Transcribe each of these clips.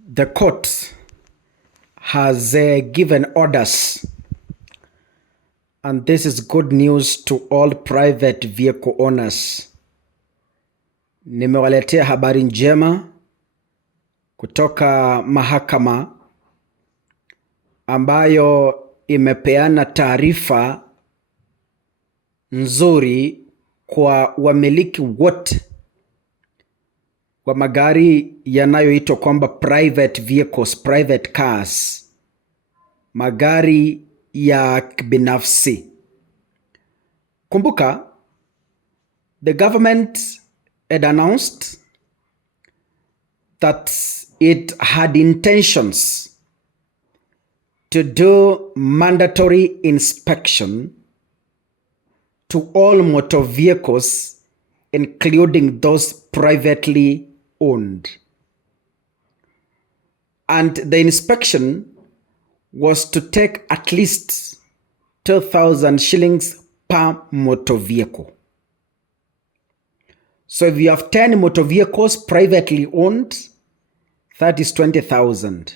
The court has given orders, and this is good news to all private vehicle owners. Nimewaletea habari njema kutoka mahakama ambayo imepeana taarifa nzuri kwa wamiliki wote wa magari yanayoitwa kwamba private vehicles, private cars, magari ya kibinafsi. Kumbuka, the government had announced that it had intentions to do mandatory inspection to all motor vehicles, including those privately owned. And the inspection was to take at least 2,000 shillings per motor vehicle. So if you have 10 motor vehicles privately owned, that is 20,000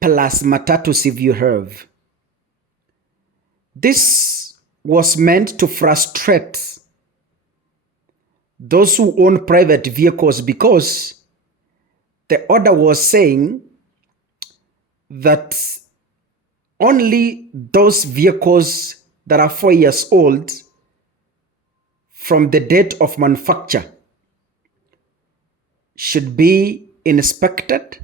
plus matatus if you have. This was meant to frustrate those who own private vehicles, because the order was saying that only those vehicles that are 4 years old from the date of manufacture should be inspected,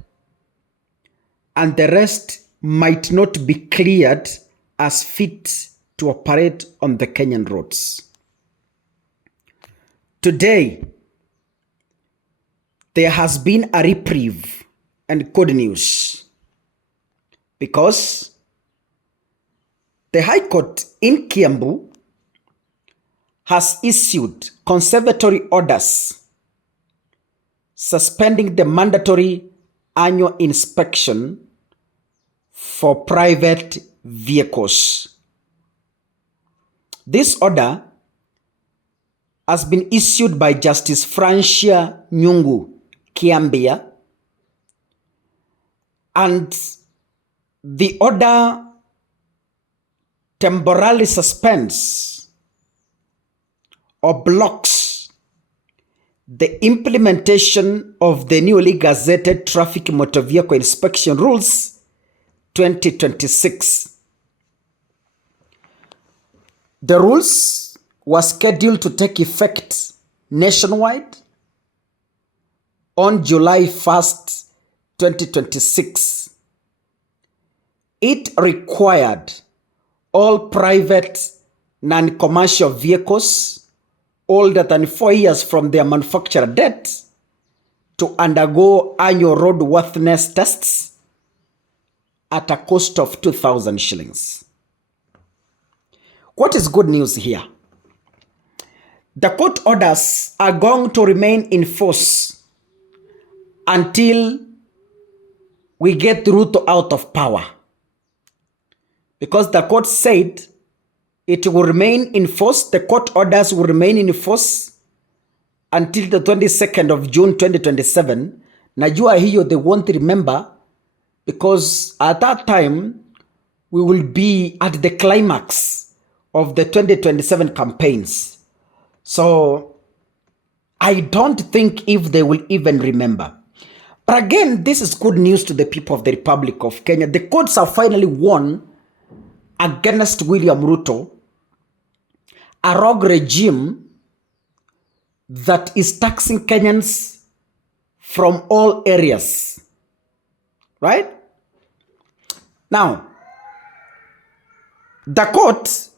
and the rest might not be cleared as fit to operate on the Kenyan roads. Today, there has been a reprieve and good news, because the High Court in Kiambu has issued conservatory orders suspending the mandatory annual inspection for private vehicles. This order has been issued by Justice Francia Nyungu Kiambia, and the order temporarily suspends or blocks the implementation of the newly gazetted Traffic Motor Vehicle Inspection Rules 2026. The rules was scheduled to take effect nationwide on July 1st, 2026. It required all private non-commercial vehicles older than 4 years from their manufacturer date to undergo annual roadworthiness tests at a cost of 2,000 shillings. What is good news here? The court orders are going to remain in force until we get Ruto out of power, because the court said it will remain in force. The court orders will remain in force until the 22nd of June 2027. Najua hiyo they won't remember, because at that time we will be at the climax of the 2027 campaigns. So I don't think if they will even remember. But again, this is good news to the people of the Republic of Kenya. The courts have finally won against William Ruto, a rogue regime that is taxing Kenyans from all areas. Right? Now, the court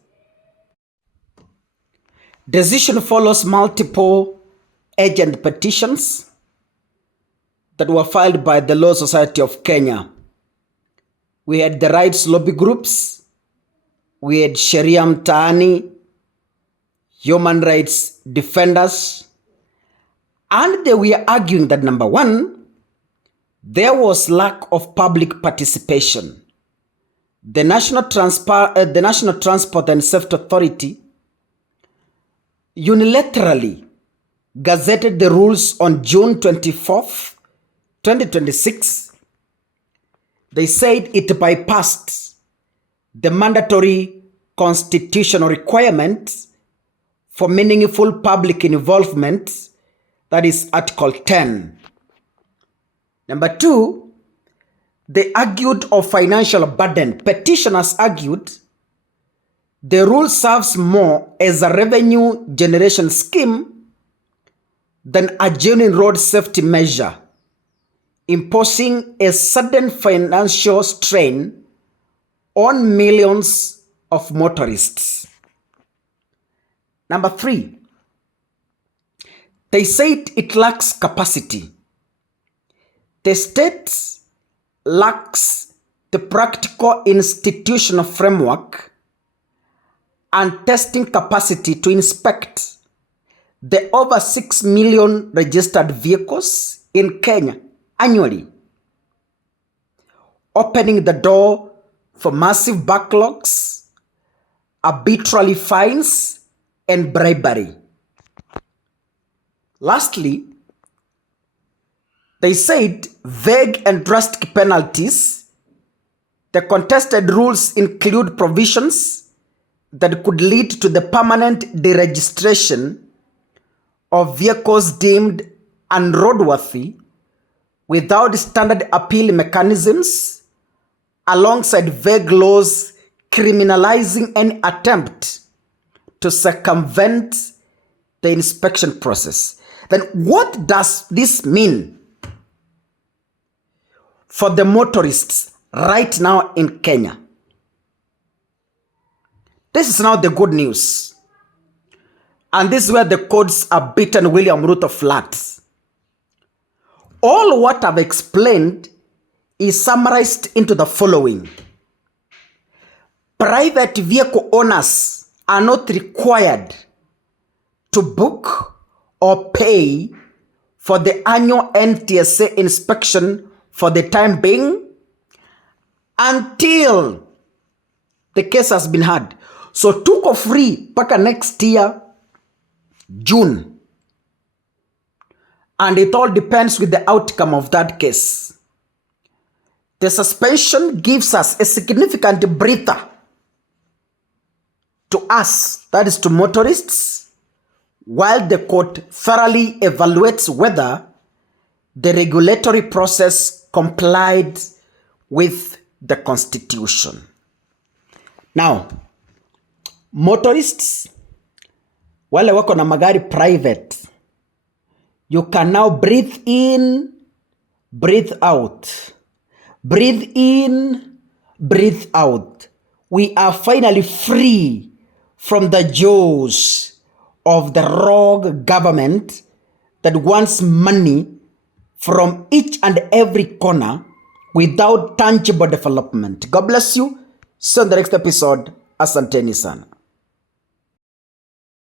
decision follows multiple agent petitions that were filed by the Law Society of Kenya. We had the rights lobby groups, we had Sharia Mtaani, human rights defenders, and they were arguing that, number one, there was lack of public participation. The National Transport and Safety Authority unilaterally gazetted the rules on June 24th, 2026, they said it bypassed the mandatory constitutional requirements for meaningful public involvement, that is Article 10. Number 2, they argued of financial burden. Petitioners argued the rule serves more as a revenue generation scheme than a genuine road safety measure, imposing a sudden financial strain on millions of motorists. Number 3, they said it lacks capacity. The state lacks the practical institutional framework and testing capacity to inspect the over 6 million registered vehicles in Kenya annually, opening the door for massive backlogs, arbitrary fines, and bribery. Lastly, they said vague and drastic penalties. The contested rules include provisions that could lead to the permanent deregistration of vehicles deemed unroadworthy without standard appeal mechanisms, alongside vague laws criminalizing any attempt to circumvent the inspection process. Then what does this mean for the motorists right now in Kenya? This is now the good news. And this is where the courts are beaten William Ruto flat. All what I've explained is summarized into the following. Private vehicle owners are not required to book or pay for the annual NTSA inspection for the time being until the case has been heard. So tuko free paka next year, June. And it all depends with the outcome of that case. The suspension gives us a significant breather to us, that is to motorists, while the court thoroughly evaluates whether the regulatory process complied with the Constitution. Now, motorists, wale wako na magari private, you can now breathe in, breathe out. Breathe in, breathe out. We are finally free from the jaws of the rogue government that wants money from each and every corner without tangible development. God bless you. See you on the next episode. Asanteni sana.